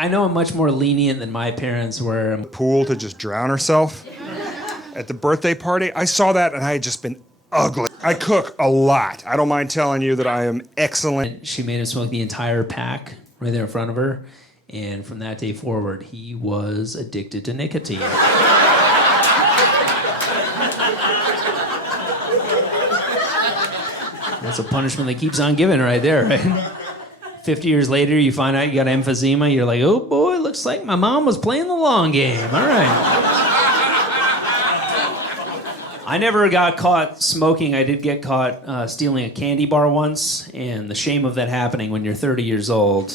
I know I'm much more lenient than my parents were. Pool to just drown herself at the birthday party. I saw that and I had just been ugly. I cook a lot. I don't mind telling you that I am excellent. She made him smoke the entire pack right there in front of her. And from that day forward, he was addicted to nicotine. That's a punishment that keeps on giving right there, right? 50 years later, you find out you got emphysema. You're like, oh boy, looks like my mom was playing the long game. All right. I never got caught smoking. I did get caught stealing a candy bar once, and the shame of that happening when you're 30 years old.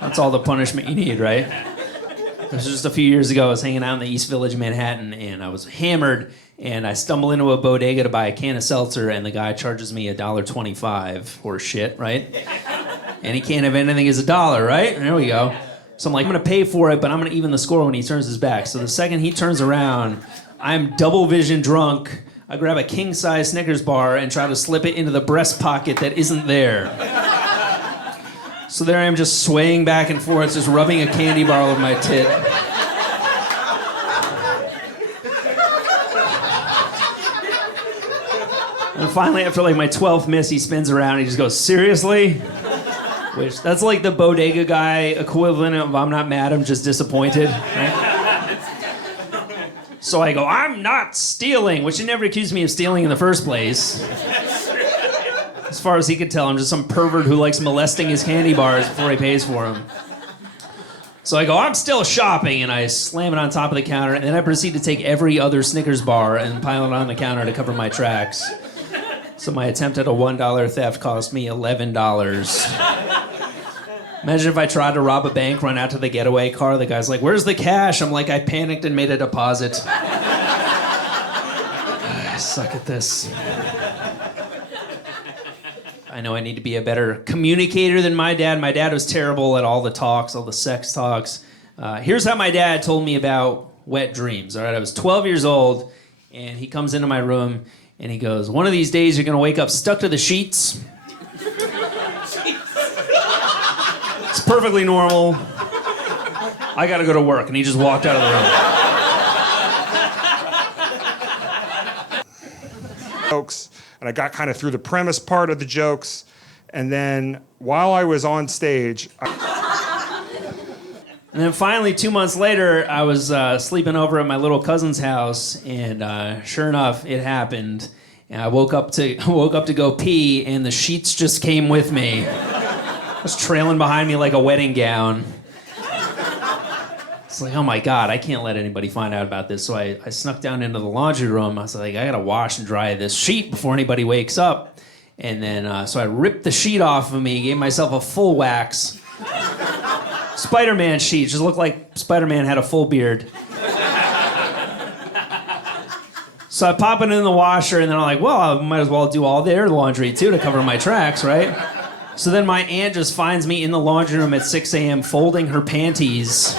That's all the punishment you need, right? It was just a few years ago. I was hanging out in the East Village of Manhattan, and I was hammered, and I stumble into a bodega to buy a can of seltzer, and the guy charges me $1.25 for shit, right? And he can't have anything as $1, right? There we go. So I'm like, I'm gonna pay for it, but I'm gonna even the score when he turns his back. So the second he turns around, I'm double vision drunk. I grab a king-size Snickers bar and try to slip it into the breast pocket that isn't there. So there I am just swaying back and forth, just rubbing a candy bar over my tit. And finally, after like my 12th miss, he spins around and he just goes, seriously? Which, that's like the bodega guy equivalent of I'm not mad, I'm just disappointed, right? So I go, I'm not stealing, which he never accused me of stealing in the first place. As far as he could tell, I'm just some pervert who likes molesting his candy bars before he pays for them. So I go, I'm still shopping, and I slam it on top of the counter, and then I proceed to take every other Snickers bar and pile it on the counter to cover my tracks. So my attempt at a $1 theft cost me $11. Imagine if I tried to rob a bank, run out to the getaway car, the guy's like, where's the cash? I'm like, I panicked and made a deposit. I suck at this. I know I need to be a better communicator than my dad. My dad was terrible at all the talks, all the sex talks. Here's how my dad told me about wet dreams. All right, I was 12 years old, and he comes into my room, and he goes, one of these days you're gonna wake up stuck to the sheets. It's perfectly normal. I gotta go to work. And he just walked out of the room. Jokes, and I got kind of through the premise part of the jokes, and then while I was on stage... And then finally, 2 months later, I was sleeping over at my little cousin's house, and sure enough, it happened. And I woke up to go pee, and the sheets just came with me. It was trailing behind me like a wedding gown. It's like, oh my God, I can't let anybody find out about this. So I snuck down into the laundry room. I was like, I gotta wash and dry this sheet before anybody wakes up. And then, so I ripped the sheet off of me, gave myself a full wax. Spider-Man sheet, just looked like Spider-Man had a full beard. So I pop it in the washer, and then I'm like, well, I might as well do all their laundry too to cover my tracks, right? So then my aunt just finds me in the laundry room at 6 a.m. folding her panties.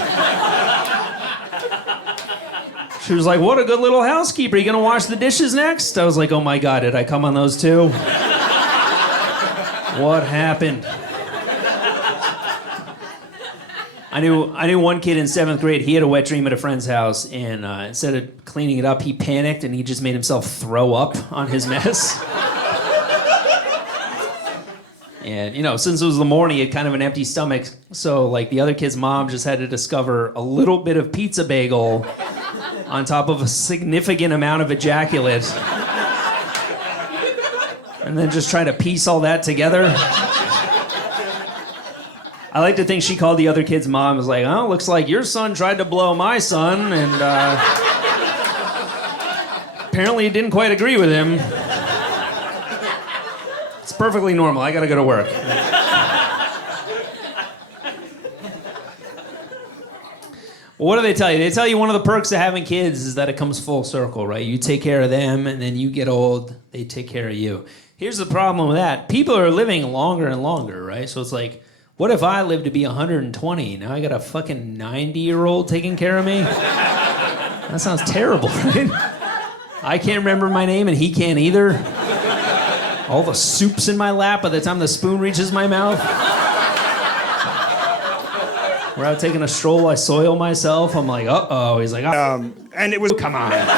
She was like, what a good little housekeeper. You gonna wash the dishes next? I was like, oh my God, did I come on those too? What happened? I knew one kid in 7th grade, he had a wet dream at a friend's house, and instead of cleaning it up, he panicked and he just made himself throw up on his mess. And, you know, since it was the morning, he had kind of an empty stomach, so, like, the other kid's mom just had to discover a little bit of pizza bagel on top of a significant amount of ejaculate. And then just try to piece all that together. I like to think she called the other kid's mom and was like, oh, looks like your son tried to blow my son, and apparently he didn't quite agree with him. It's perfectly normal. I gotta go to work. Well, what do they tell you? They tell you one of the perks of having kids is that it comes full circle, right? You take care of them, and then you get old, they take care of you. Here's the problem with that. People are living longer and longer, right? So it's like, what if I live to be 120? Now I got a fucking 90-year-old taking care of me? That sounds terrible, right? I can't remember my name and he can't either. All the soup's in my lap by the time the spoon reaches my mouth. We're out taking a stroll. I soil myself. I'm like, uh-oh. He's like, oh. And it was, Come on. That's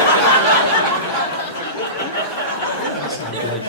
not good.